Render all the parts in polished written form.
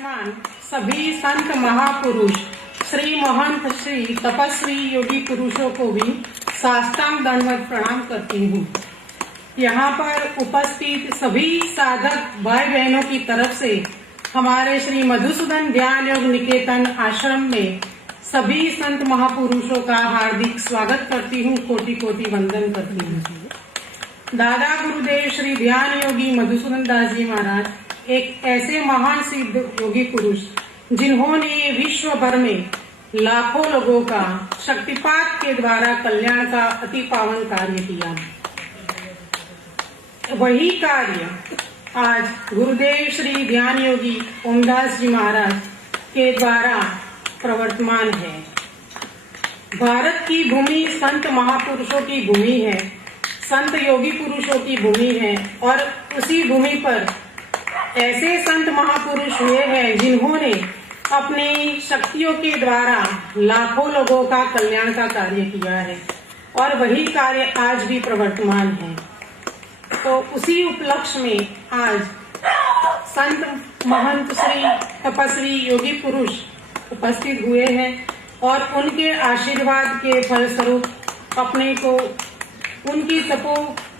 विराजमान सभी संत महापुरुष, श्री महंत, श्री तपस्वी योगी पुरुषों को भी साष्टांग दंडवत प्रणाम करती हूँ। यहाँ पर उपस्थित सभी साधक भाई बहनों की तरफ से हमारे श्री मधुसूदन ध्यान योग निकेतन आश्रम में सभी संत महापुरुषों का हार्दिक स्वागत करती हूँ, कोटि कोटि वंदन करती हूँ। दादा गुरुदेव श्री ध्यान योगी मधुसूदन दास जी महाराज एक ऐसे महान सिद्ध योगी पुरुष जिन्होंने विश्व भर में लाखों लोगों का शक्तिपात के द्वारा कल्याण का अति पावन कार्य किया। वही कार्य आज गुरुदेव श्री ध्यान योगी ओमदास जी महाराज के द्वारा प्रवर्तमान है। भारत की भूमि संत महापुरुषों की भूमि है, संत योगी पुरुषों की भूमि है और उसी भूमि पर ऐसे संत महापुरुष हुए हैं जिन्होंने अपनी शक्तियों के द्वारा लाखों लोगों का कल्याण का कार्य किया है और वही कार्य आज भी प्रवर्तमान है। तो उसी उपलक्ष्य में आज संत महंत श्री तपस्वी योगी पुरुष उपस्थित हुए हैं और उनके आशीर्वाद के फलस्वरूप अपने को उनकी तपो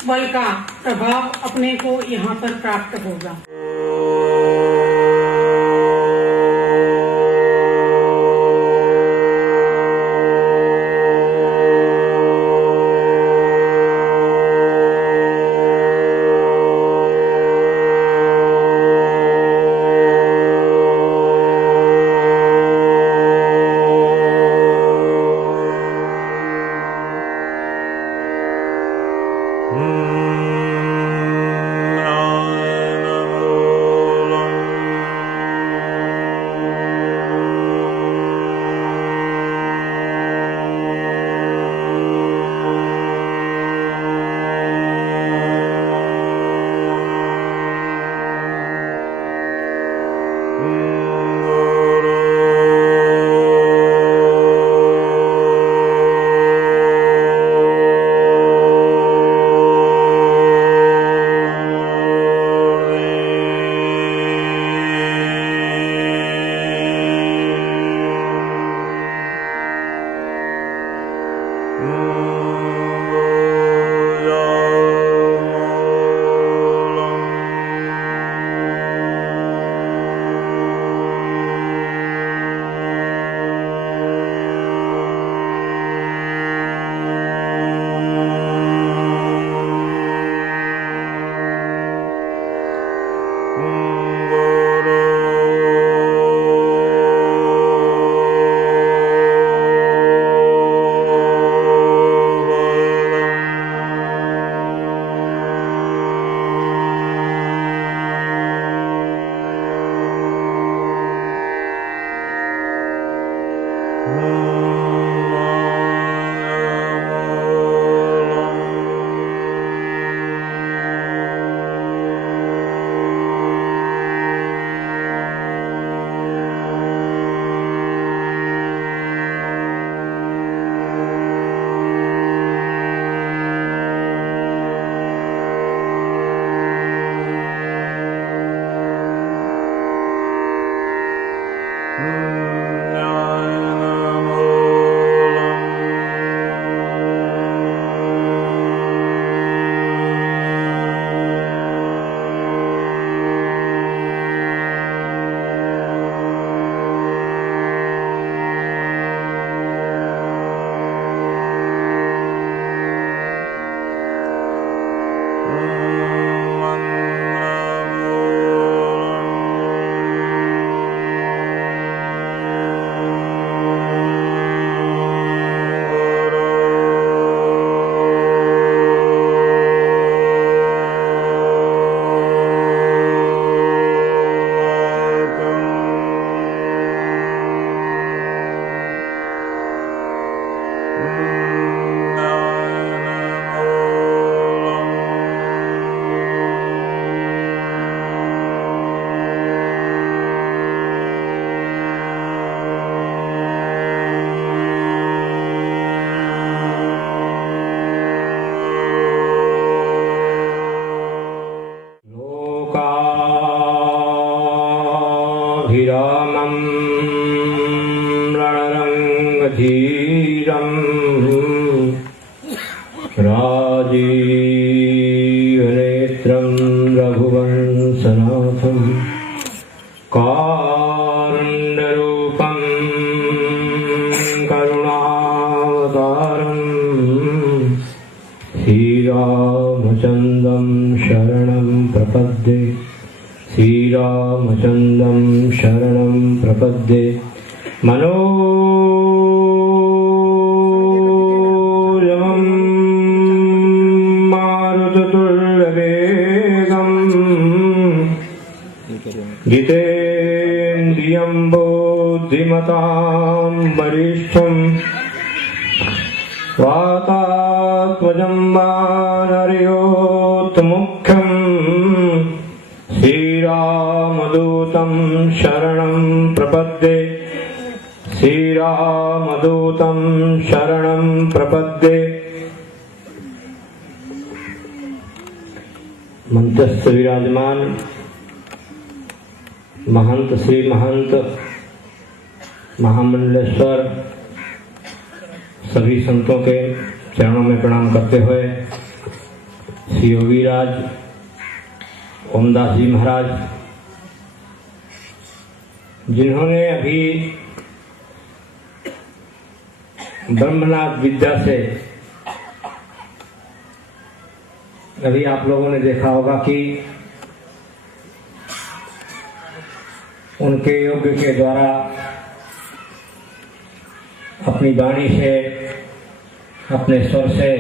बल का प्रभाव अपने को यहाँ पर प्राप्त होगा। राधिरामं रणरङ्गधीरं राजीवनेत्रं रघुवंशनाथं कारुण्यरूपं करुणावतारं श्रीरामचन्द्रं शरणं प्रपद्ये श्रीरामचन्द्रं शरणं प्रपद्ये मनोजवं मारुततुल्यवेगं जितेन्द्रियं बुद्धिमतां वरिष्ठं वातात्मजं वानरयोत्मुख्यं श्रीरामदूतं शरणं प्रपद्ये श्रीरामदूतं शरणं प्रपद्ये। मंत्रस्थ विराजमान महंत श्री महंत महामंडलेश्वर सभी संतों के चरणों में प्रणाम करते हुए श्री योगीराज ओमदास जी महाराज जिन्होंने अभी ब्रह्मनाथ विद्या से अभी आप लोगों ने देखा होगा कि उनके योग के द्वारा अपनी वाणी से अपने स्वर से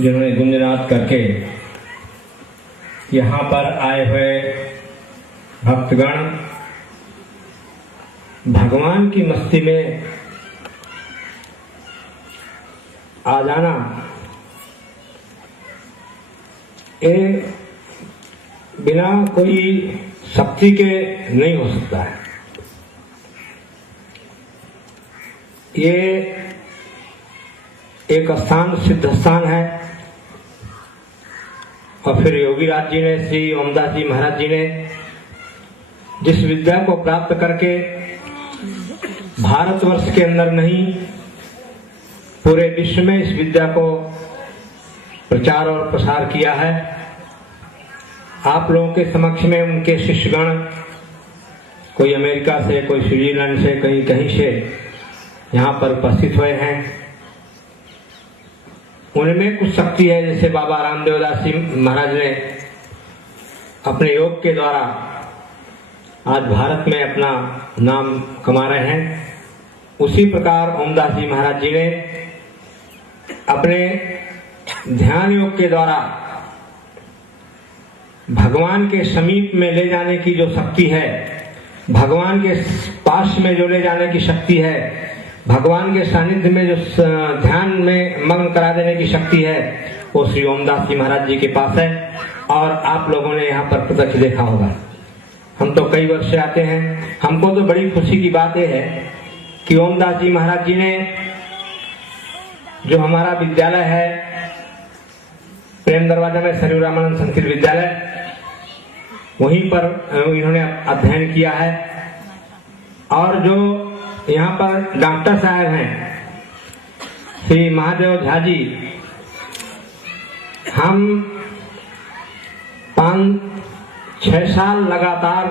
जिन्होंने गुंजनाद करके यहाँ पर आए हुए भक्तगण भगवान की मस्ती में आ जाना ये बिना कोई शक्ति के नहीं हो सकता है। ये एक स्थान सिद्ध स्थान है और फिर योगीराज जी ने श्री ओमदास जी महाराज जी ने जिस विद्या को प्राप्त करके भारतवर्ष के अंदर नहीं पूरे विश्व में इस विद्या को प्रचार और प्रसार किया है। आप लोगों के समक्ष में उनके शिष्यगण कोई अमेरिका से कोई स्विट्जरलैंड से कहीं कहीं से यहाँ पर उपस्थित हुए हैं। उनमें कुछ शक्ति है, जैसे बाबा रामदेव दास जी महाराज ने अपने योग के द्वारा आज भारत में अपना नाम कमा रहे हैं। उसी प्रकार ओमदास जी महाराज जी ने अपने ध्यान योग के द्वारा भगवान के समीप में ले जाने की जो शक्ति है, भगवान के पास में जो ले जाने की शक्ति है, भगवान के सानिध्य में जो ध्यान में मग्न करा देने की शक्ति है, वो श्री ओमदास जी महाराज जी के पास है। और आप लोगों ने यहाँ पर प्रत्यक्ष देखा होगा। हम तो कई वर्ष से आते हैं। हमको तो बड़ी खुशी की बात यह है कि ओमदास जी महाराज जी ने जो हमारा विद्यालय है प्रेम दरवाजा में सरयू रामानंद संस्कृत विद्यालय, वहीं पर इन्होंने अध्ययन किया है। और जो यहाँ पर डॉक्टर साहब हैं श्री महादेव झा जी, हम 5-6 साल लगातार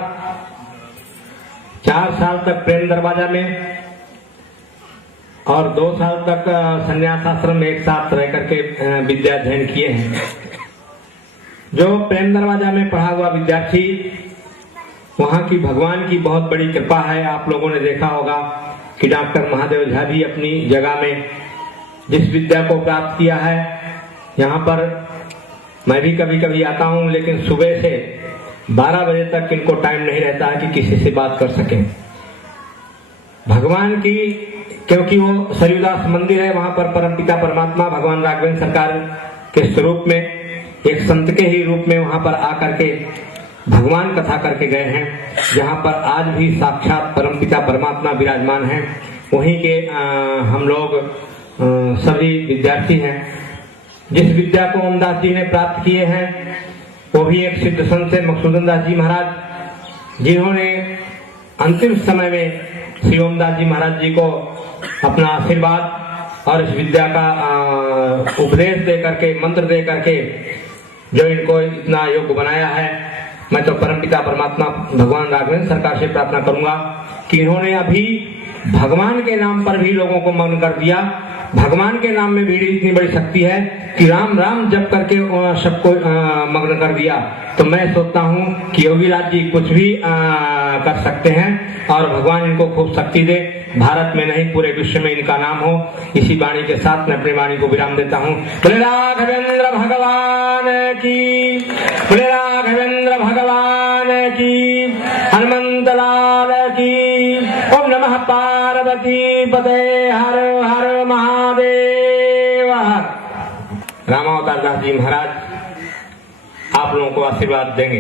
4 साल तक प्रेम दरवाजा में और 2 साल तक संन्यास आश्रम में एक साथ रह करके विद्या अध्ययन किए हैं। जो प्रेम दरवाजा में पढ़ा हुआ विद्यार्थी, वहाँ की भगवान की बहुत बड़ी कृपा है। आप लोगों ने देखा होगा कि डॉक्टर महादेव झा भी अपनी जगह में जिस विद्या को प्राप्त किया है, यहाँ पर मैं भी कभी कभी आता हूँ, लेकिन सुबह से 12 बजे तक इनको टाइम नहीं रहता है कि किसी से बात कर सकें। भगवान की, क्योंकि वो सरयूदास मंदिर है, वहां पर परमपिता परमात्मा भगवान राघवेंद्र सरकार के स्वरूप में एक संत के ही रूप में वहां पर आकर के भगवान कथा करके गए हैं, जहां पर आज भी साक्षात परमपिता परमात्मा विराजमान हैं। वहीं के हम लोग सभी विद्यार्थी हैं। जिस विद्या को ओमदास जी ने प्राप्त किए हैं वो भी एक सिद्ध संत है, मकसूदन दास जी महाराज। जिन्होंने अंतिम समय में श्री ओमदास जी महाराज जी को अपना आशीर्वाद और इस विद्या का उपदेश दे करके, मंत्र दे करके जो इनको इतना योग्य बनाया है। मैं तो परमपिता परमात्मा भगवान राघवेंद्र सरकार से प्रार्थना करूंगा कि इन्होंने अभी भगवान के नाम पर भी लोगों को मग्न कर दिया। भगवान के नाम में भी इतनी बड़ी शक्ति है कि राम राम जप करके सबको मग्न कर दिया। तो मैं सोचता हूँ कि योगीराज जी कुछ भी कर सकते हैं और भगवान इनको खूब शक्ति दे। भारत में नहीं पूरे विश्व में इनका नाम हो। इसी वाणी के साथ मैं अपनी वाणी को विराम देता हूँ। बोले राघवेंद्र भगवान की, बोले राघवेंद्र भगवान की, हनुमंत लाल की। ओम नमः पार्वती पते, हर हर महादेव। रामावतार दास जी महाराज आप लोगों को आशीर्वाद देंगे।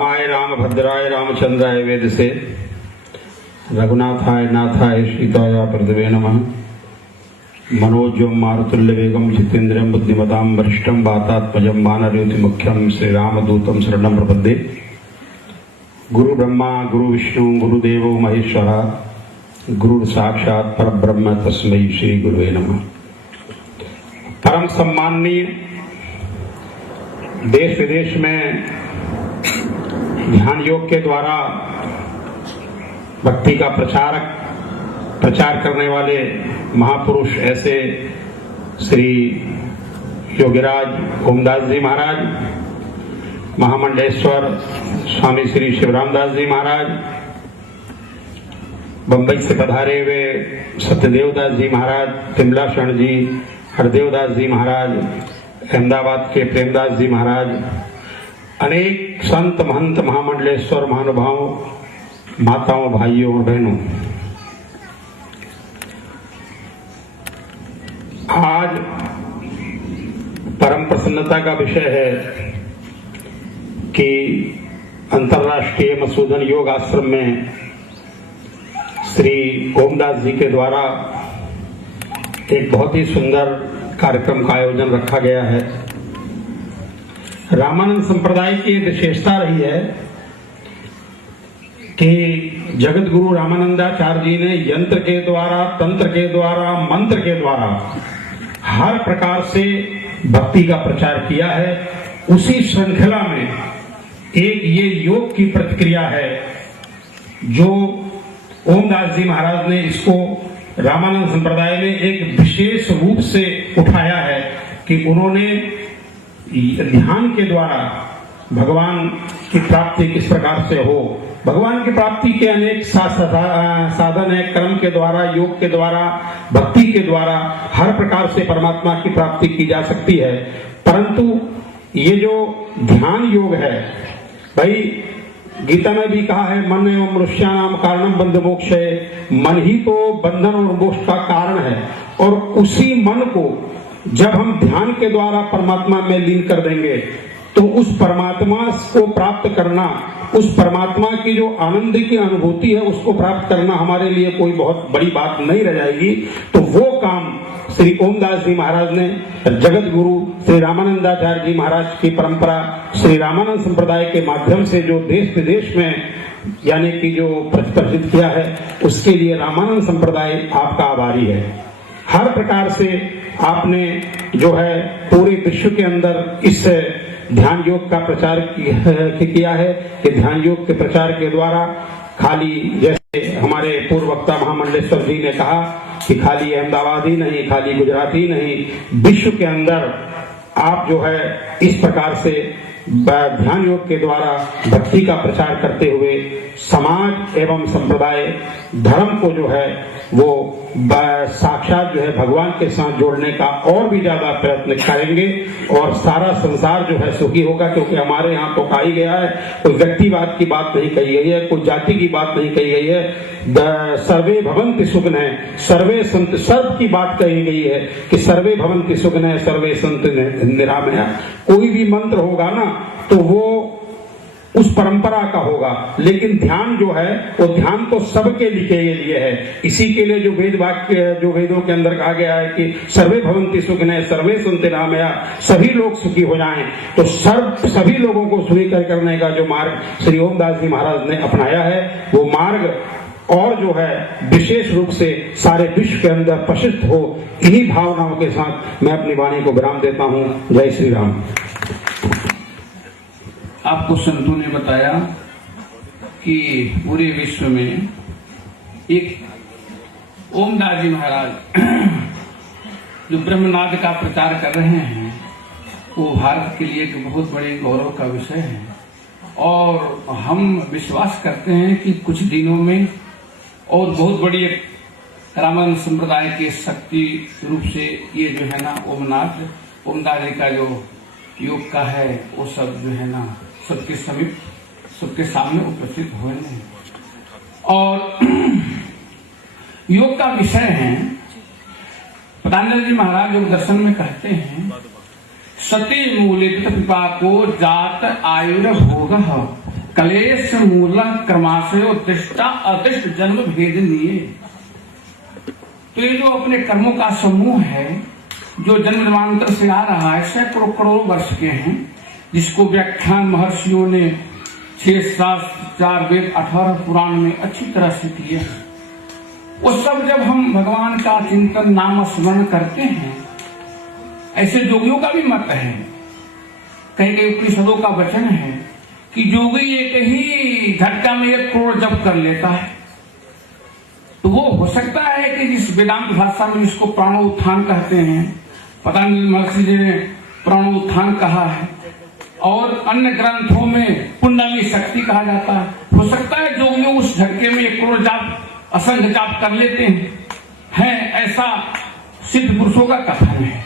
आय राम भद्राय रामचंद्राय वेद से, रघुनाथाय नाथाय सीताय प्रदवे नमः। मनोजम मारुतुल्य वेगम जितेन्द्रियम बुद्धिमताम वरिष्ठम वातात्मजम वानरयुति मुख्यम श्री रामदूतम शरणम प्रपद्ये। गुरु ब्रह्मा गुरु विष्णु गुरुदेवो महेश्वरा, गुरु साक्षात परब्रह्म तस्मै श्री गुरुवे नमः। परम सम्माननीय देश विदेश में ध्यान योग के द्वारा भक्ति का प्रचार करने वाले महापुरुष ऐसे श्री योगीराज ओमदास जी महाराज, महामंडलेश्वर स्वामी श्री शिवरामदास जी महाराज, बंबई से पधारे हुए सत्यदेवदास जी महाराज, तिमला शरण जी, हरदेवदास जी महाराज, अहमदाबाद के प्रेमदास जी महाराज, अनेक संत महंत महामंडलेश्वर महानुभावों, माताओं, भाइयों और बहनों, आज परम प्रसन्नता का विषय है कि अंतर्राष्ट्रीय मधुसूदन योग आश्रम में श्री ओमदास जी के द्वारा एक बहुत ही सुंदर कार्यक्रम का आयोजन रखा गया है। रामानंद संप्रदाय की एक विशेषता रही है कि जगत गुरु रामानंदाचार्य जी ने यंत्र के द्वारा, तंत्र के द्वारा, मंत्र के द्वारा हर प्रकार से भक्ति का प्रचार किया है। उसी श्रृंखला में एक ये योग की प्रतिक्रिया है जो ओमदास जी महाराज ने इसको रामानंद संप्रदाय में एक विशेष रूप से उठाया है कि उन्होंने ध्यान के द्वारा भगवान की प्राप्ति किस प्रकार से हो। भगवान की प्राप्ति के अनेक साधन है, कर्म के द्वारा, योग के द्वारा, भक्ति के द्वारा हर प्रकार से परमात्मा की प्राप्ति की जा सकती है। परंतु ये जो ध्यान योग है, भाई गीता में भी कहा है मन एवं मनुष्याणाम कारणम बंध मोक्ष है। मन ही तो बंधन और मोक्ष का कारण है और उसी मन को जब हम ध्यान के द्वारा परमात्मा में लीन कर देंगे तो उस परमात्मा को प्राप्त करना, उस परमात्मा की जो आनंद की अनुभूति है उसको प्राप्त करना हमारे लिए कोई बहुत बड़ी बात नहीं रह जाएगी। तो वो काम श्री ओमदास जी महाराज ने जगत गुरु श्री रामानंदाचार्य जी महाराज की परंपरा श्री रामानंद संप्रदाय के माध्यम से जो देश विदेश में यानी कि जो प्रतिष्ठित किया है, उसके लिए रामानंद संप्रदाय आपका आभारी है। हर प्रकार से आपने जो है पूरे विश्व के अंदर इस ध्यान योग का प्रचार किया है कि ध्यान योग के प्रचार के द्वारा खाली, जैसे हमारे पूर्व वक्ता महामंडलेश्वर जी ने कहा कि खाली अहमदाबाद ही नहीं, खाली गुजरात ही नहीं, विश्व के अंदर आप जो है इस प्रकार से ध्यान योग के द्वारा भक्ति का प्रचार करते हुए समाज एवं संप्रदाय धर्म को जो है वो साक्षात जो है भगवान के साथ जोड़ने का और भी ज्यादा प्रयत्न करेंगे और सारा संसार जो है सुखी होगा। क्योंकि हमारे यहाँ तो कहा ही गया है, कोई व्यक्तिवाद की बात नहीं कही गई है, कोई जाति की बात नहीं कही गई है। सर्वे भवन्ति सुखिनः, सर्वे संत, सर्व की बात कही गई है कि सर्वे भवन्ति सुखिनः, सर्वे संत निरामया। कोई भी मंत्र होगा ना तो वो उस परंपरा का होगा, लेकिन ध्यान जो है वो ध्यान तो सबके लिए है। इसी के लिए जो वेद वाक्य जो वेदों के अंदर कहा गया है कि सर्वे भवन्ति सुखिनः सर्वे सन्ति निरामया, सभी लोग सुखी हो जाएं, तो सभी लोगों को सुखी करने का जो मार्ग श्री ओमदास जी महाराज ने अपनाया है, वो मार्ग और जो है विशेष रूप से सारे विश्व के अंदर प्रसिद्ध हो। इन्हीं भावनाओं के साथ मैं अपनी वाणी को विराम देता हूं। जय श्री राम। आपको संतों ने बताया कि पूरे विश्व में एक ओमदास जी महाराज जो ब्रह्मनाद का प्रचार कर रहे हैं, वो भारत के लिए एक बहुत बड़े गौरव का विषय है। और हम विश्वास करते हैं कि कुछ दिनों में और बहुत बड़ी एक रामायण संप्रदाय के शक्ति रूप से ये जो है ना ओमदास जी का जो योग का है, वो सब जो है ना सबके समीप, सबके सामने उपस्थित हुए हैं। और योग का विषय है, पतंजलि जी महाराज योग दर्शन में कहते हैं, सती मूलित पिपा को जात आयुर्भोग कलेश मूल क्रमाशय उत्तिष्ठा अतिष्ठ जन्म भेद लिए। तो ये जो अपने कर्मों का समूह है, जो जन्म जन्मांतर से आ रहा है, सैकड़ों करोड़ वर्ष के हैं, जिसको व्याख्यान महर्षियों ने 6 शास्त्र 4 वेद 18 पुराण में अच्छी तरह से किए हैं। वो सब जब हम भगवान का चिंतन नाम स्मरण करते हैं, ऐसे योगियों का भी मत है, कहीं कहीं उपनिषदों का वचन है कि योगी एक ही झटका में 1 करोड़ जप कर लेता है। तो वो हो सकता है कि जिस वेदांत भाषा में जिसको प्राणोत्थान कहते हैं, पतंजलि महर्षि जी ने प्राणोत्थान कहा है, और अन्य ग्रंथों में कुंडली शक्ति कहा जाता है। हो सकता है योगी उस झटके में 1 करोड़ जाप, असंख्य जाप कर लेते हैं, ऐसा सिद्ध पुरुषों का कथन है।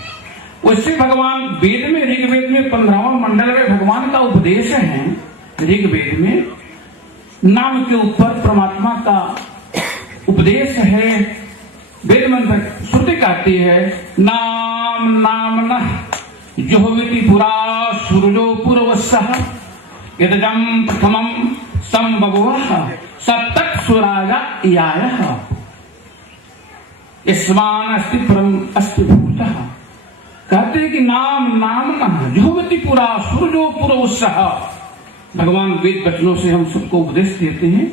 उससे भगवान वेद में, ऋग्वेद में 15वां मंडल में भगवान का उपदेश है। ऋग्वेद में नाम के ऊपर परमात्मा का उपदेश है। वेद मंत्र श्रुति कहती है, नाम नाम न जोहविति पुरा सूर्यो पूर्वस्सः यदजं प्रथमं संभवः सप्तक सुराजा यायः यस्मान् अस्ति परम अस्ति भूतः। कहते हैं कि नाम नाम न जोहविति पुरा सूर्यो पूर्वस्सः। भगवान वेद वचनों से हम सबको उपदेश देते हैं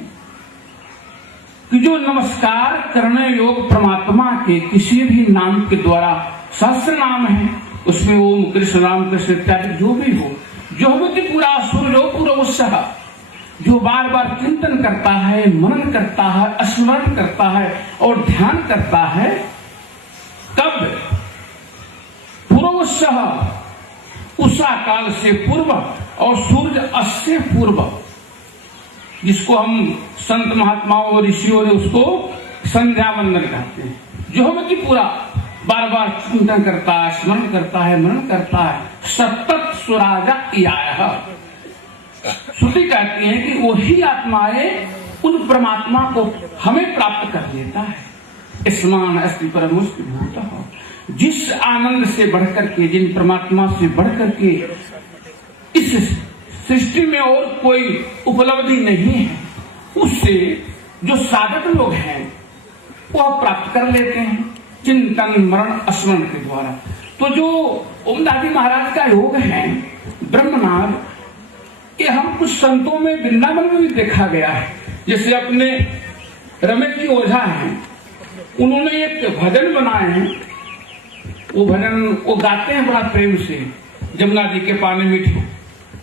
कि जो नमस्कार करने योग परमात्मा के किसी भी नाम के द्वारा, सहस्त्र नाम है, उसमें ओम कृष्ण राम कृष्ण इत्यादि जो भी हो, जो भी पूरा सूर्यो पूर्वस्सः, जो बार बार चिंतन करता है, मनन करता है, स्मरण करता है और ध्यान करता है, कब पूर्वस्सः उषा काल से पूर्व और सूर्य अस्त से पूर्व, जिसको हम संत महात्माओं और ऋषियों ने उसको संध्या वंदन कहते हैं। जो व्यक्ति पूरा बार बार चिंतन करता है, स्मरण करता है, मनन करता है, सतत सुराजा यायः। श्रुति कहती है कि वही आत्माएं उन परमात्मा को हमें प्राप्त कर लेता है। स्मान अस्ति परमोस्ति भूतः। जिस आनंद से बढ़कर के, जिन परमात्मा से बढ़कर के इस सृष्टि में और कोई उपलब्धि नहीं है, उससे जो साधक लोग हैं वह प्राप्त कर लेते हैं चिंतन मरण स्मरण के द्वारा। तो जो ओमदास जी महाराज का योग है ब्रह्मनाद, ये हम कुछ संतों में वृंदावन में भी देखा गया है। जैसे अपने रमेश जी ओझा हैं, उन्होंने एक भजन बनाए हैं। वो भजन वो गाते हैं बड़ा प्रेम से, जमुना जी के पानी मीठे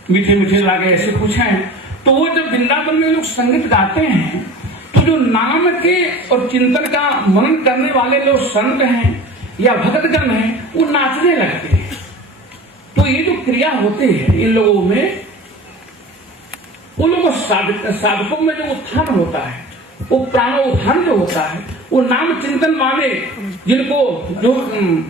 मीठे मीठे लागे, ऐसे कुछ हैं। तो वो जब वृंदावन में लोग संगीत गाते हैं, तो जो नाम के और चिंतन का मनन करने वाले जो संत हैं या भक्तगण हैं, वो नाचने लगते हैं। तो ये जो क्रिया होते हैं इन लोगों में, उन लोगों साधकों में जो उत्थान होता है, वो प्राणोत्थान जो होता है, वो नाम चिंतन वाले जिनको जो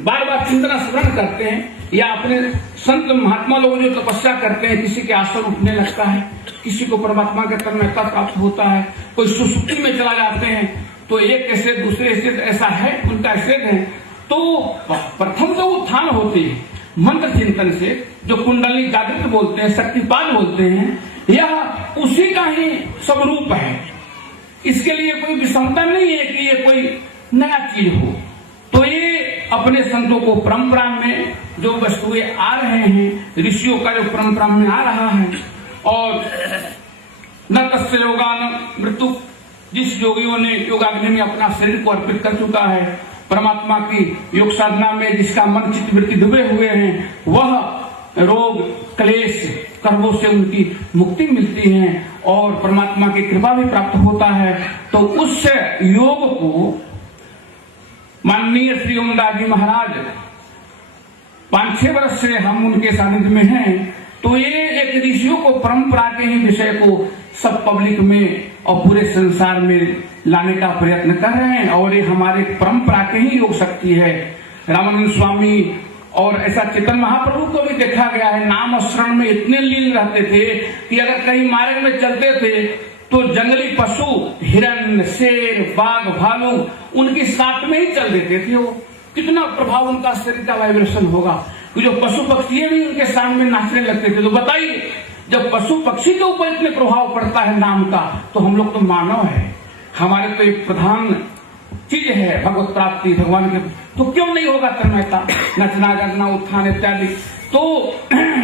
बार बार चिंतन स्मरण करते हैं, या अपने संत महात्मा लोग जो तपस्या करते हैं, किसी के आसन उठने लगता है, किसी को परमात्मा के तन्मयता प्राप्त होता है, कोई सुसुप्ति में चला जाते हैं, तो एक ऐसे दूसरे ऐसे ऐसा है, उनका ऐसे है। तो प्रथम जो उत्थान होती है मंत्र चिंतन से, जो कुंडली जागृत बोलते हैं, शक्तिपात बोलते हैं, यह उसी का ही स्वरूप है। इसके लिए कोई विषमता नहीं है कि ये कोई नया चीज हो। तो ये अपने संतों को परंपरा में जो वस्तुएं आ रहे हैं, ऋषियों का जो परंपरा में आ रहा है, और न तस्य योगान मृत्यु, जिस योगियों ने योगाग्नि में अपना शरीर को अर्पित कर चुका है, परमात्मा की योग साधना में जिसका मन चित्त वृत्ति डूबे हुए हैं, वह रोग क्लेश कर्मों से उनकी मुक्ति मिलती है और परमात्मा की कृपा भी प्राप्त होता है। तो उस योग को माननीय श्री ओमदास जी महाराज 5-6 वर्ष से हम उनके सानिध्य में हैं, तो ये एक ऋषियों को परंपरा के ही विषय को सब पब्लिक में और पूरे संसार में लाने का प्रयत्न कर रहे हैं। और ये हमारे परंपरा के ही योग शक्ति है। रामानंद स्वामी और ऐसा चेतन महाप्रभु को भी देखा गया है, नाम और शरण में इतने लीन रहते थे कि अगर कहीं मार्ग में चलते थे तो जंगली पशु हिरण, शेर, बाघ, भालू उनके साथ में ही चल देते थे। वो कितना प्रभाव उनका शरीर का वाइब्रेशन होगा कि जो पशु पक्षी भी उनके सामने नाचने लगते थे। तो बताइए, जब पशु पक्षी के ऊपर इतने प्रभाव पड़ता है नाम का, तो हम लोग तो मानव है, हमारे तो एक प्रधान चीज है भगवत प्राप्ति भगवान के, तो क्यों नहीं होगा तन्मयता, नचना गाना उत्थान इत्यादि। तो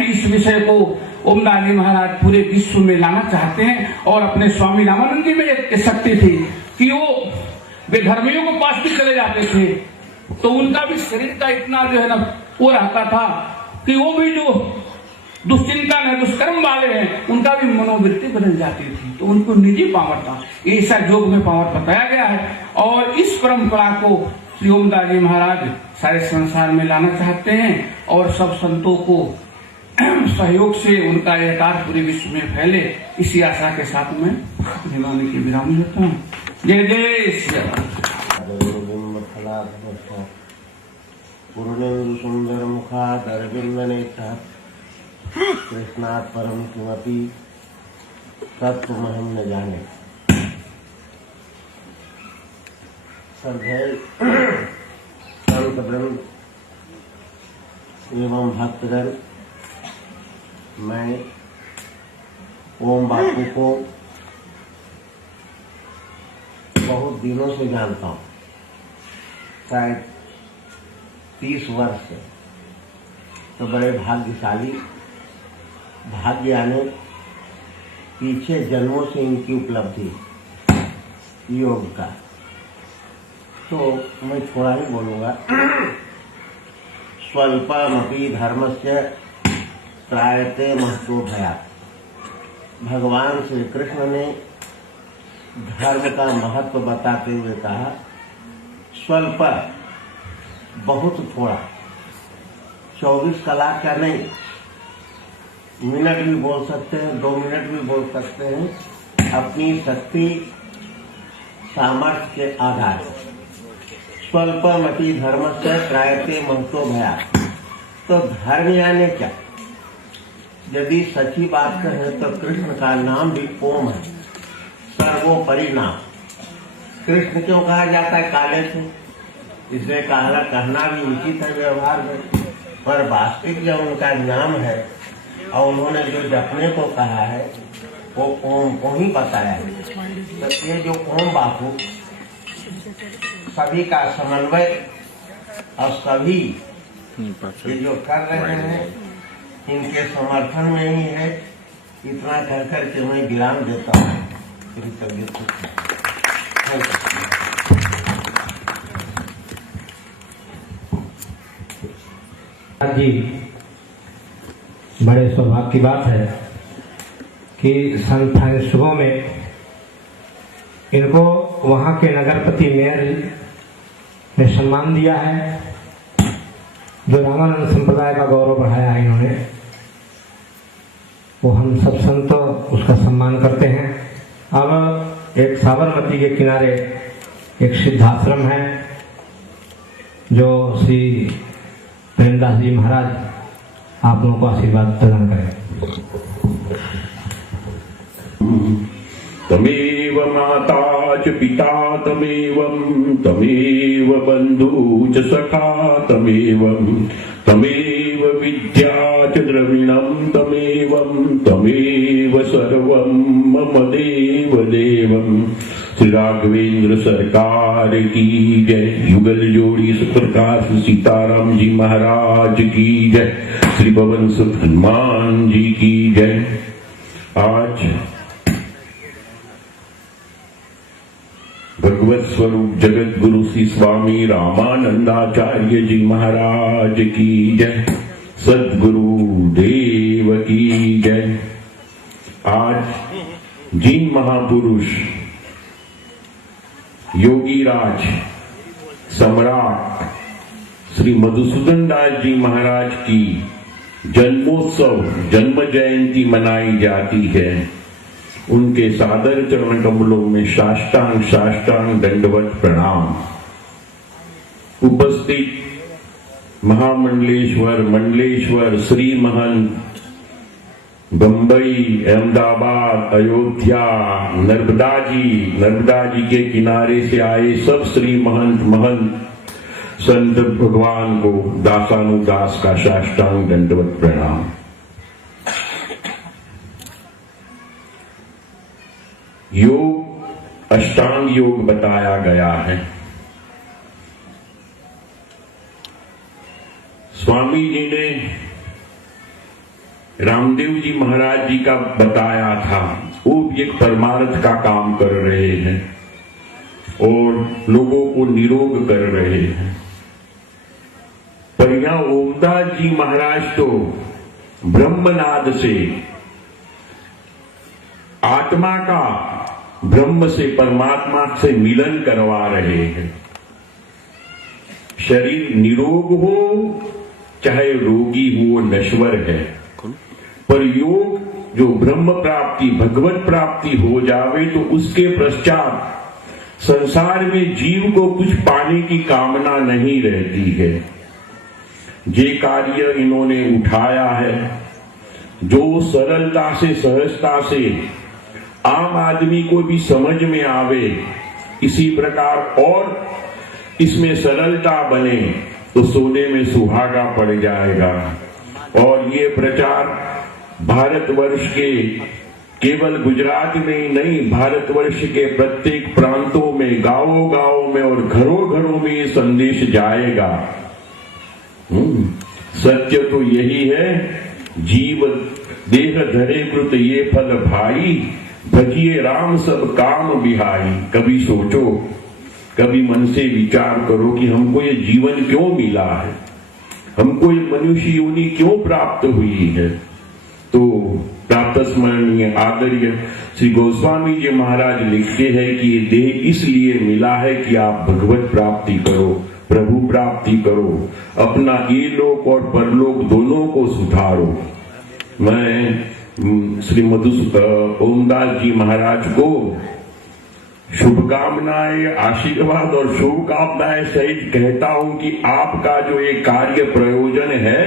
इस विषय को ओमदास जी महाराज पूरे विश्व में लाना चाहते हैं। और अपने स्वामी रामानंद जी में एक शक्ति थी कि वो बेधर्मियों के पास भी चले जाते थे, तो उनका भी शरीर का इतना जो है ना वो रहता था कि वो भी जो दुश्चिंतन है, दुष्कर्म वाले हैं, उनका भी मनोवृत्ति बदल जाती थी। तो उनको निजी पावर था, ऐसा योग में पावर बताया गया है। और इस परंपरा को श्री ओमदास जी महाराज सारे संसार में लाना चाहते हैं और सब संतों को सहयोग से उनका यह कार्य पूरे विश्व में फैले, इसी आशा के साथ में निभाने की विराम लेता हूँ। जय जय श्री पूर्णेन्दु सुंदर मुखात् अरविंद नेत्रः कृष्णात् परम किमपि तत्त्वमहं न जाने। श्रद्धेय संत वृंद एवं भक्तगण, मैं ओम बापू को बहुत दिनों से जानता हूँ, शायद 30 वर्ष से। तो बड़े भाग्यशाली, भाग्य आने पीछे जन्मों से इनकी उपलब्धि योग का। तो मैं थोड़ा ही बोलूँगा। स्वल्पमपि धर्मस्य त्रायते महतो भयात्। भगवान श्री कृष्ण ने धर्म का महत्व बताते हुए कहा, स्वल्प बहुत थोड़ा, 24 कलाक का नहीं, मिनट भी बोल सकते हैं, 2 मिनट भी बोल सकते हैं, अपनी शक्ति सामर्थ्य के आधार। स्वल्पमपि धर्मस्य त्रायते महतो भयात्। तो धर्म यानी क्या? यदि सच्ची बात कहें तो कृष्ण का नाम भी ओम है, सर्वोपरि नाम। कृष्ण क्यों कहा जाता है? काले से, इसलिए कहना भी उचित है व्यवहार में, पर वास्तविक जो उनका नाम है और उन्होंने जो जपने को कहा है वो ओम को ही बताया है। तो ये जो ओम बापू सभी का समन्वय और सभी ये जो कर रहे हैं इनके समर्थन में ही है। इतना कर करके मैं विराम देता हूँ। मेरी तबीयत जी, बड़े सौभाग्य की बात है कि सन 19 में इनको वहाँ के नगरपति मेयर ने सम्मान दिया है, जो रामानंद संप्रदाय का गौरव बढ़ाया है इन्होंने। वो हम सब संत उसका सम्मान करते हैं। अब एक साबरमती के किनारे एक सिद्धाश्रम है जो श्री प्रेमदास जी महाराज आप लोगों को आशीर्वाद प्रदान करें। तमेव माता च पिता तमेव बंधु च सखा तमेव विद्या च द्रविणं तमेव सर्वं मम देव देवं। श्री राघवेंद्र सरकार की जय। युगल जोड़ी सुप्रकाश सीताराम जी महाराज की जय। श्री पवन सुत हनुमान जी की जय। आज भगवत स्वरूप जगत गुरु श्री स्वामी रामानंदाचार्य जी महाराज की जय। सद्गुरु देव की जय। आज जिन महापुरुष योगीराज सम्राट श्री मधुसूदन दास जी महाराज की जन्मोत्सव जन्म जयंती मनाई जाती है, उनके सादर चरण कमलों में साष्टांग साष्टांग दंडवत प्रणाम। उपस्थित महामंडलेश्वर मंडलेश्वर श्री महंत बंबई, अहमदाबाद, अयोध्या, नर्मदा जी के किनारे से आए सब श्री महंत संत भगवान को दासानुदास का साष्टांग दंडवत प्रणाम। योग अष्टांग योग बताया गया है। स्वामी जी ने रामदेव जी महाराज जी का बताया था, वो भी एक परमार्थ का काम कर रहे हैं और लोगों को निरोग कर रहे हैं। पर यहां ओमदास जी महाराज तो ब्रह्मनाद से आत्मा का ब्रह्म से परमात्मा से मिलन करवा रहे हैं। शरीर निरोग हो चाहे रोगी हो, नश्वर है, पर योग जो ब्रह्म प्राप्ति भगवत प्राप्ति हो जावे तो उसके पश्चात संसार में जीव को कुछ पाने की कामना नहीं रहती है। जे कार्य इन्होंने उठाया है, जो सरलता से सहजता से आम आदमी को भी समझ में आवे, इसी प्रकार और इसमें सरलता बने तो सोने में सुहागा पड़ जाएगा। और ये प्रचार भारतवर्ष के केवल गुजरात में ही नहीं, भारतवर्ष के प्रत्येक प्रांतों में, गांवों गांवों में और घरों घरों में ये संदेश जाएगा। सत्य तो यही है, जीव देह धरे कृत ये फल भाई, भजिए राम सब काम बिहाई। कभी सोचो, कभी मन से विचार करो कि हमको ये जीवन क्यों मिला है, हमको ये मनुष्य योनि क्यों प्राप्त हुई है। तो प्राप्त स्मरणीय आदरणीय श्री गोस्वामी जी महाराज लिखते हैं कि ये देह इसलिए मिला है कि आप भगवत प्राप्ति करो, प्रभु प्राप्ति करो, अपना ये लोक और परलोक दोनों को सुधारो। मैं श्री ओमदास जी महाराज को शुभकामनाएं, आशीर्वाद और शुभकामनाएं सहित कहता हूं कि आपका जो ये कार्य प्रयोजन है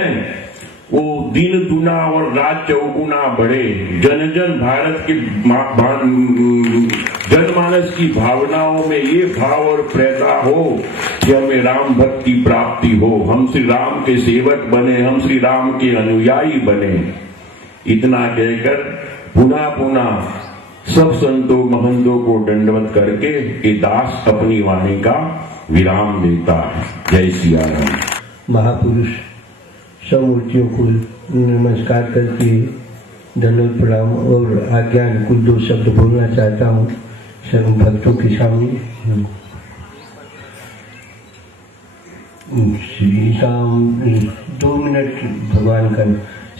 वो दिन दुना और रात चौगुना बढ़े। जन जन भारत के जनमानस की भावनाओं में ये भाव और पैदा हो कि हमें राम भक्ति प्राप्ति हो, हम श्री राम के सेवक बने, हम श्री राम के अनुयायी बने। इतना कहकर पुनः पुनः सब संतों महंतों को दंडवत करके ये दास अपनी वाणी का विराम देता है। जय सिया राम। महापुरुष सब मूर्तियों को नमस्कार करके दंडवत प्रणाम और आज्ञा कुछ दो शब्द बोलना चाहता हूँ सब भक्तों के सामने। श्री राम 2 मिनट भगवान का।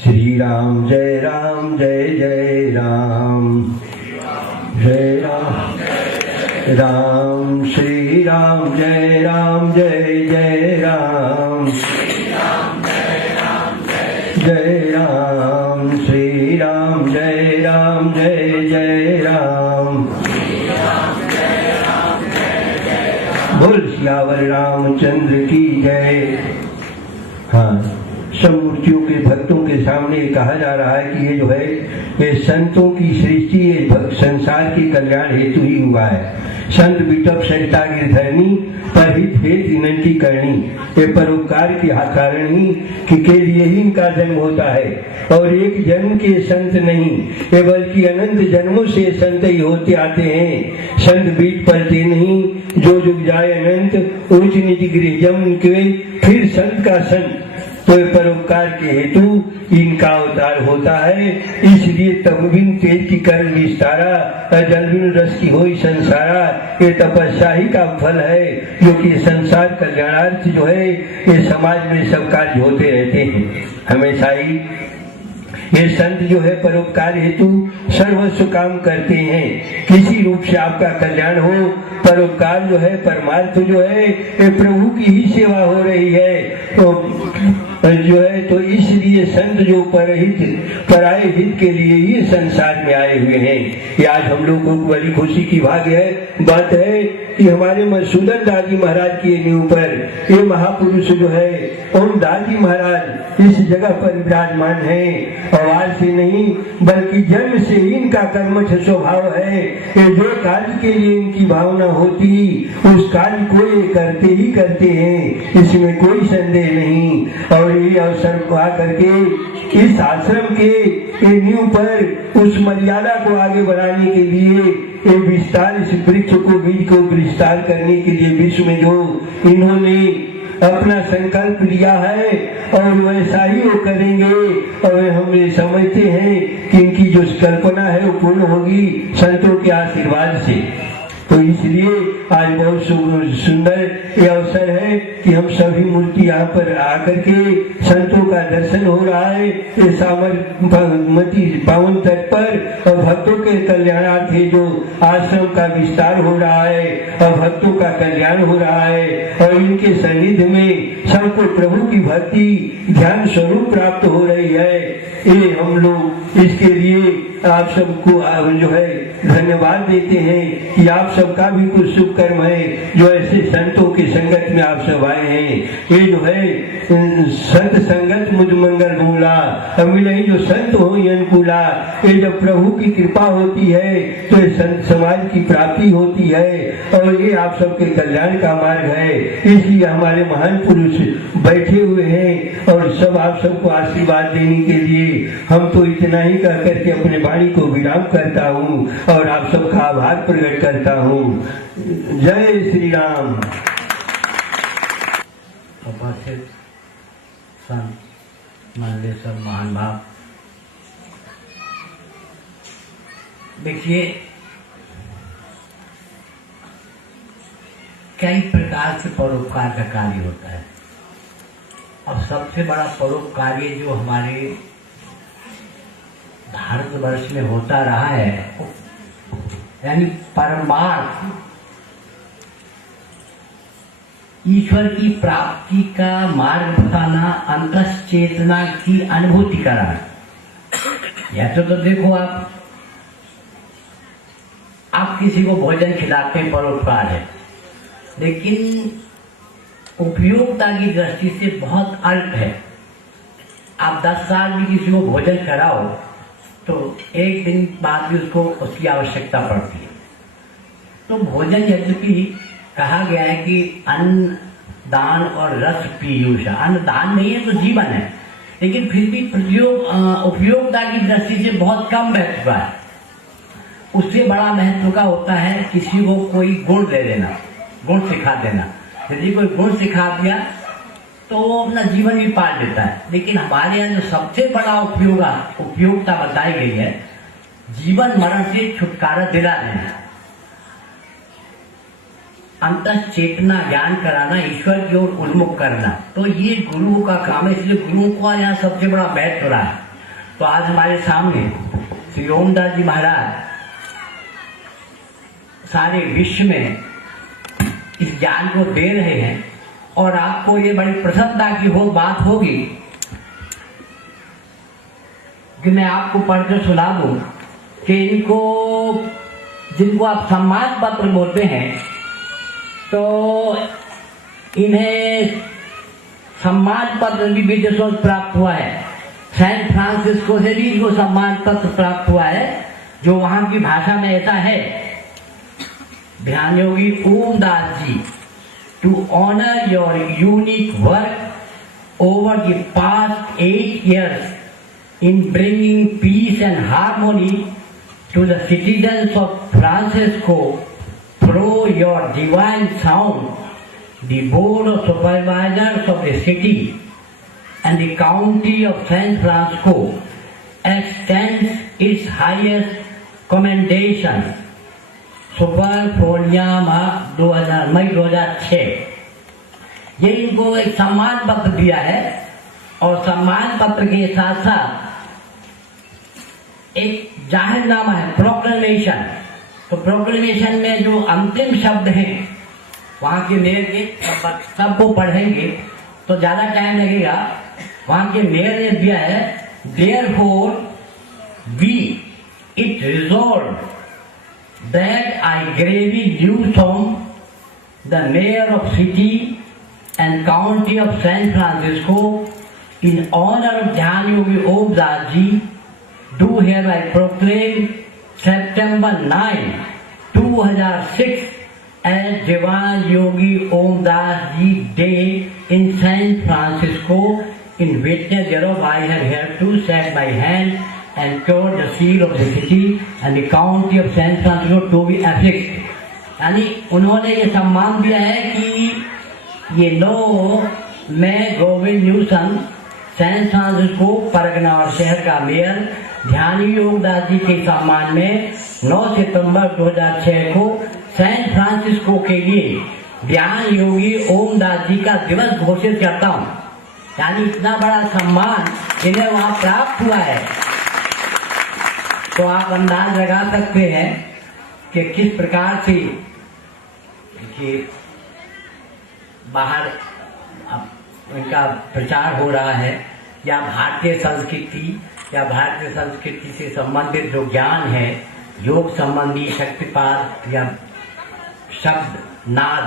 श्री राम जय राम जय जय राम, जय राम राम। श्री राम जय राम जय जय राम, जय राम। श्री राम जय राम जय जय राम, बोल सियावर रामचंद्र की जय। हाँ, सब मूर्तियों के भक्तों के सामने कहा जा रहा है कि ये जो है ये संतों की सृष्टि, ये संसार के कल्याण हेतु ही हुआ है। संत बिटप सरिता गिरधरनी परहित हेत विनंती करनी। ये परोपकार के कारणी के लिए ही इनका जन्म होता है और एक जन्म के संत नहीं ये बल्कि अनंत जन्मों से संत ही होते आते हैं। संत बीत पलते नहीं जो जुग जाए अनंत ऊंच नीच गृह जम के फिर संत का संत। तो परोपकार के हेतु इनका अवतार होता है। इसलिए तब बिन तेज की कर विस्तारा जल बिन रस की होई संसारा। ये तपस्या ही का फल है जो कि संसार कल्याणार्थ जो है ये समाज में सब कार्य होते रहते हैं हमेशा ही। ये संत जो है परोपकार हेतु सर्वस्व काम करते हैं। किसी रूप से आपका कल्याण हो परोपकार जो है परमार्थ जो है ये प्रभु की ही सेवा हो रही है तो जो है तो इसलिए संत जो परहित पराये हित के लिए ही संसार में आए हुए हैं। ये आज हम लोगों को बड़ी खुशी की बात है कि हमारे मधुसूदन दास जी महाराज के नींव पर ये महापुरुष जो है ओम दास जी महाराज इस जगह पर विराजमान है। और आज से नहीं बल्कि जन्म से ही इनका कर्मठ स्वभाव है। ये जो कार्य के लिए इनकी भावना होती उस कार्य को ये करते ही करते हैं इसमें कोई संदेह नहीं। और ये अवसर पा करके इस आश्रम के नींव पर उस मर्यादा को आगे बढ़ाने के लिए ये विस्तार इस वृक्ष को बीज को विस्तार करने के लिए विश्व में जो इन्होंने अपना संकल्प लिया है और वैसा ही वो करेंगे। और हम ये समझते हैं कि इनकी जो कल्पना है वो पूर्ण होगी संतों के आशीर्वाद से। तो इसलिए आज बहुत सुंदर ये अवसर है कि हम सभी मूर्ति यहाँ पर आकर के संतों का दर्शन हो रहा है। ये साबरमती पावन तट पर और भक्तों के कल्याणार्थ जो आश्रम का विस्तार हो रहा है और भक्तों का कल्याण हो रहा है और इनके सानिध्य में सबको प्रभु की भक्ति ध्यान स्वरूप प्राप्त हो रही है। ये हम लोग इसके लिए आप सबको जो है धन्यवाद देते हैं कि आप सबका भी कुछ शुभ कर्म है जो ऐसे संतों की संगत में आप सब आए हैं। ये जो है संत संगत मुझ मंगल मूला मिले जो संत हो अनुकूला। ये जब प्रभु की कृपा होती है तो ये संत समाज की प्राप्ति होती है और ये आप सबके कल्याण का मार्ग है। इसलिए हमारे महान पुरुष बैठे हुए हैं और सब आप सबको आशीर्वाद देने के लिए हम तो इतना ही कह करके अपने वाणी को विराम करता हूँ और आप सबका आभार प्रकट करता हूँ। जय श्री राम। उपस्थित संत मंडलेश्वर महान भाव, देखिए कई प्रकार से परोपकार का कार्य होता है और सबसे बड़ा परोपकार ये जो हमारे भारतवर्ष में होता रहा है यानी परमार्थ ईश्वर की प्राप्ति का मार्ग बताना, अंतश्चेतना की अनुभूति कराना। या तो देखो आप किसी को भोजन खिलाते हैं परोपकार है, लेकिन उपयोगिता की दृष्टि से बहुत अल्प है। आप 10 साल भी किसी को भोजन कराओ तो एक दिन बाद भी उसको उसकी आवश्यकता पड़ती है। तो भोजन यद्यपि कहा गया है कि अन्न दान और रस पीयूष, अन्न दान नहीं है तो जीवन है, लेकिन फिर भी उपयोगिता की दृष्टि से बहुत कम महत्व है। उससे बड़ा महत्व का होता है किसी को कोई गुण दे देना, गुण सिखा देना। यदि कोई गुण सिखा दिया तो वो अपना जीवन भी पार लेता है। लेकिन हमारे यहाँ जो सबसे बड़ा उपयोगिता बताई गई है जीवन मरण से छुटकारा दिला देना, अंतः चेतना ज्ञान कराना, ईश्वर की ओर उन्मुख करना। तो ये गुरुओं का काम है, इसलिए गुरुओं का यहाँ सबसे बड़ा महत्व रहा है। तो आज हमारे सामने श्री ओमदास जी महाराज सारे विश्व में इस ज्ञान को दे रहे हैं और आपको ये बड़ी प्रसन्नता की बात होगी कि मैं आपको पढ़कर सुना दूं कि जिनको आप सम्मान पत्र बोलते हैं तो इन्हें सम्मान पत्र भी विदेशों से प्राप्त हुआ है। सैन फ्रांसिस्को से भी इनको सम्मान पत्र प्राप्त हुआ है, जो वहां की भाषा में ऐसा है ध्यान योगी ओमदास जी to honor your unique work over the past 8 years in bringing peace and harmony to the citizens of Francisco through your divine sound. The Board of Supervisors of the city and the County of San Francisco extends its highest commendation. सुपर फोलियामा 2006 ये इनको एक सम्मान पत्र दिया है और सम्मान पत्र के साथ साथ एक जाहिरनामा है प्रोक्लेमेशन। तो प्रोक्लेमेशन में जो अंतिम शब्द हैं वहां के मेयर के सबको पढ़ेंगे तो ज्यादा टाइम लगेगा। वहां के मेयर ने दिया है therefore we it resolve that I gravely do from the mayor of city and county of San Francisco in honor of Dhyan Yogi Om Das Ji do hereby proclaim September 9, 2006 as Dhyan Yogi Om Das Ji Day in San Francisco. In witness thereof I have hereto set my hand and covered the seal of the city and the county of San Francisco to be affixed. यानी उन्होंने ये सम्मान दिया है कि ये 9 मई Govind न्यूसन San Francisco Pargana और शहर का मेयर ध्यान योग दास जी के सम्मान में 9 सितंबर 2006 को सैन फ्रांसिस्को के लिए ध्यान योगी ओम दास जी का दिवस घोषित करता हूँ। यानी इतना बड़ा सम्मान इन्हें वहां प्राप्त हुआ है तो आप अंदाज लगा सकते हैं कि किस प्रकार से कि बाहर उनका प्रचार हो रहा है या भारतीय संस्कृति से संबंधित जो ज्ञान है योग संबंधी शक्तिपात या शब्द नाद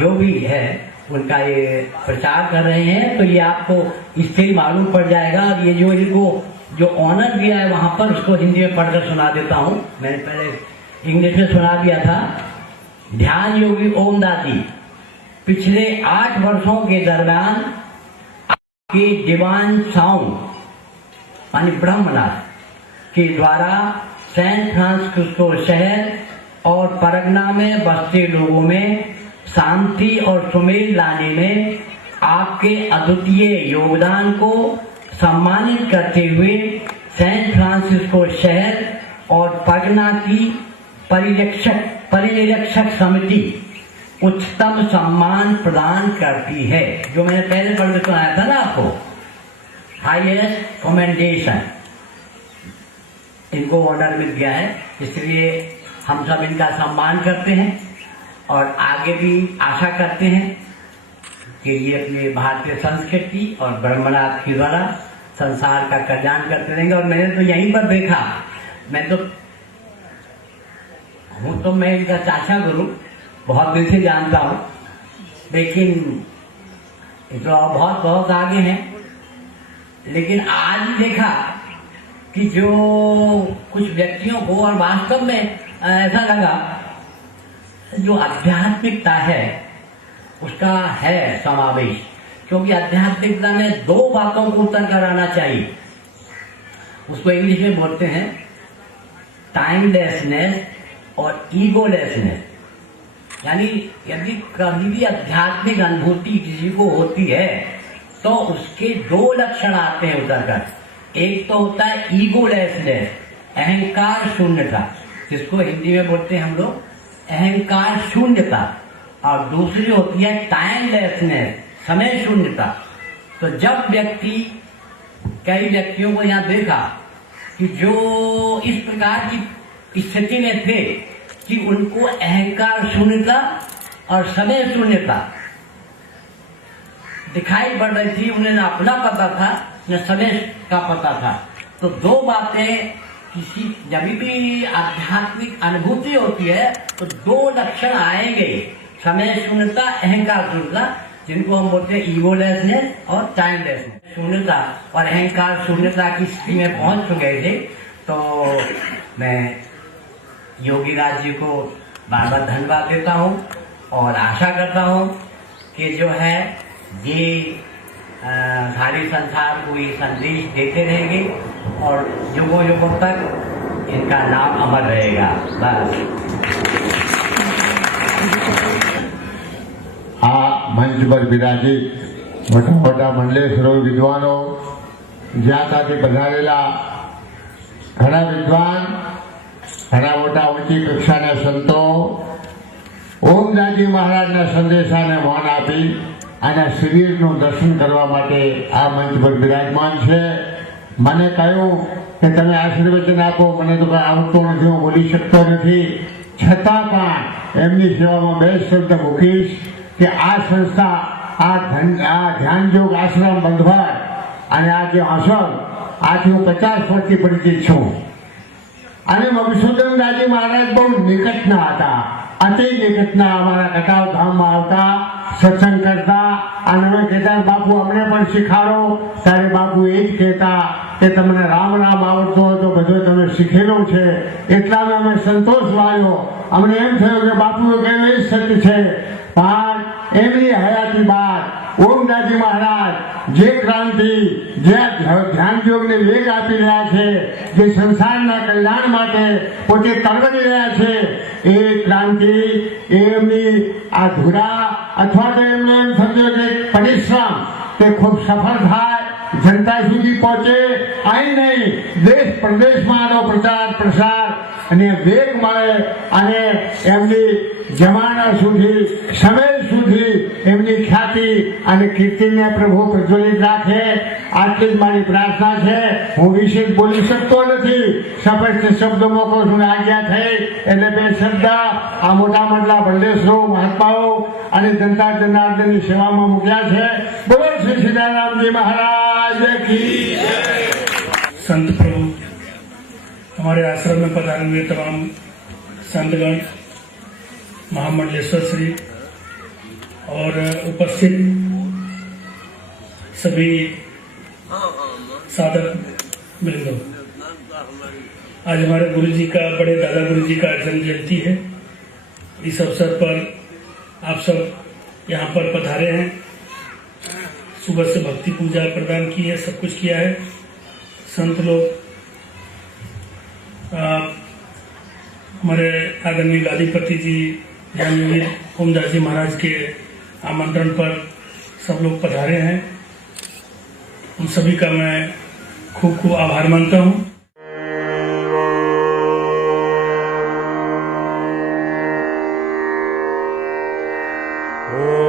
जो भी है उनका ये प्रचार कर रहे हैं। तो ये आपको इससे ही मालूम पड़ जाएगा। और ये जो इनको जो ऑनर दिया है वहां पर उसको हिंदी में पढ़कर सुना देता हूं। मैंने पहले इंग्लिश में सुना दिया था। ध्यान योगी ओम दास जी पिछले 8 वर्षों के दरमियान आपके डिवाइन साउंड यानी ब्रह्मनाथ के द्वारा सैन फ्रांसिस्को शहर और परगना में बसते लोगों में शांति और सुमेल लाने में आपके अद्वितीय योगदान को सम्मानित करते हुए सैन फ्रांसिस्को शहर और परगना की परिनिरीक्षक समिति उच्चतम सम्मान प्रदान करती है। जो मैंने पहले पढ़ के सुनाया था ना आपको, हाईएस्ट कमेंडेशन इनको ऑर्डर मिल गया है। इसलिए हम सब इनका सम्मान करते हैं और आगे भी आशा करते हैं कि ये अपनी भारतीय संस्कृति और ब्रह्मनाथ के द्वारा संसार का कल्याण करते रहेंगे। और मैंने तो यहीं पर देखा, मैं इनका चाचा गुरु बहुत दिल से जानता हूँ, लेकिन ये तो बहुत बहुत आगे हैं। लेकिन आज देखा कि जो कुछ व्यक्तियों को और वास्तव में ऐसा लगा जो आध्यात्मिकता है उसका है समावेश। क्योंकि आध्यात्मिकता में 2 बातों को उतर कर आना चाहिए। उसको इंग्लिश में बोलते हैं टाइमलेसनेस और ईगोलेसनेस। यानी यदि कभी भी आध्यात्मिक अनुभूति किसी को होती है तो उसके 2 लक्षण आते हैं उतर कर। एक तो होता है ईगोलेसनेस, अहंकार शून्यता, जिसको हिंदी में बोलते हैं हम लोग अहंकार शून्यता, और दूसरी होती है टाइमलेसनेस, समय शून्यता। तो जब कई व्यक्तियों को यहाँ देखा कि जो इस प्रकार की स्थिति में थे कि उनको अहंकार शून्यता और समय शून्यता दिखाई पड़ रही थी, उन्हें न अपना पता था न समय का पता था। तो 2 बातें जब भी आध्यात्मिक अनुभूति होती है तो 2 लक्षण आएंगे, समय शून्यता, अहंकार शून्यता, जिनको हम बोलते हैं ईगोलेसनेस और टाइमलेसनेस। शून्यता और अहंकार शून्यता की स्थिति में पहुंच चुके थे। तो मैं योगी राज जी को बार बार धन्यवाद देता हूँ और आशा करता हूँ कि जो है ये सारे संसार को ये संदेश देते रहेंगे और युगों युगों तक इनका नाम अमर रहेगा। बस આ મંચ પર બિરાજી મોટા મોટા મંડલેશ્વરો વિદ્વાનો જ્યાં ત્યાંથી પધારેલા ઘણા વિદ્વાન ઘણા મોટા ઊંચી કક્ષાના સંતો ઓમદાસજી મહારાજના સંદેશાને મૌન આપી આના શિબિરનું દર્શન કરવા માટે આ મંચ પર બિરાજમાન છે। મને કહ્યું કે તમે આશીર્વચન આપો, મને તો કંઈ આવડતું નથી, હું બોલી શકતો નથી, છતાં પણ એમની સેવામાં બે શબ્દ મૂકીશ કે આ સંસ્થા આ ધ્યાન યોગ આશ્રમ બંધવાર અને આ જે આશ્રમ આથી હું 50 વર્ષથી પરિચિત છું અને મધુસૂદનદાસજી મહારાજ બહુ નિકટના હતા, અતિ નિકટના। અમારા કટાવ ધામમાં આવતા, સત્સંગ કરતા અને અમે કહેતા બાપુ અમને પણ શીખાડો, ત્યારે બાપુ એ જ કહેતા કે તમને રામ રામ આવડતો હોય તો બધો તમે શીખેલો છે। એટલામાં અમે સંતોષ વાળ્યો, અમને એમ થયું કે બાપુએ કહ્યું એ જ સત્ય છે। પણ એમની હયાતી બાદ ઓમદાસજી મહારાજ જે ક્રાંતિ, જે ધ્યાન યોગને વેગ આપી રહ્યા છે, જે સંસારના કલ્યાણ માટે પોતે તરવડી રહ્યા છે, એ ક્રાંતિ એમની આ ધુરા અથવા તો એમને એમ સમજો કે પરિશ્રમ તે ખૂબ સફળ થાય, જનતા સુધી પહોંચે, અહીં નહીં દેશ પ્રદેશમાં આનો પ્રચાર પ્રસાર અને વેગ મળે અને એમની જમાના સુધી સમય સુધી એમની ખ્યાતિ અને કીર્તિને પ્રભુ પ્રજ્વલિત રાખે, આટલી જ મારી પ્રાર્થના છે। હું વિશેષ બોલી શકતો નથી, સ્પષ્ટ શબ્દોમાં કહું છું, આજ્ઞા થઈ એટલે બે શબ્દ આ મોટા મોટા બળદેશરો મહાત્માઓ અને જનતા જનાર્દનની સેવામાં મૂક્યા છે। બોલો શ્રી સીતારામજી महाराज की संत प्रभु, हमारे आश्रम में पधारे हुए तमाम संतगण, महामंडलेश्वर श्री और उपस्थित सभी साधक वृंदों, आज हमारे गुरु जी का, बड़े दादा गुरु जी का जन्म जयंती है। इस अवसर पर आप सब यहाँ पर पधारे हैं। सुबह से भक्ति पूजा प्रदान की है, सब कुछ किया है। संत लोग हमारे आदरणीय गादीपति जी ज्ञानयोगी ओमदासजी महाराज के आमंत्रण पर सब लोग पधारे हैं। उन सभी का मैं खूब खूब आभार मानता हूँ। ओ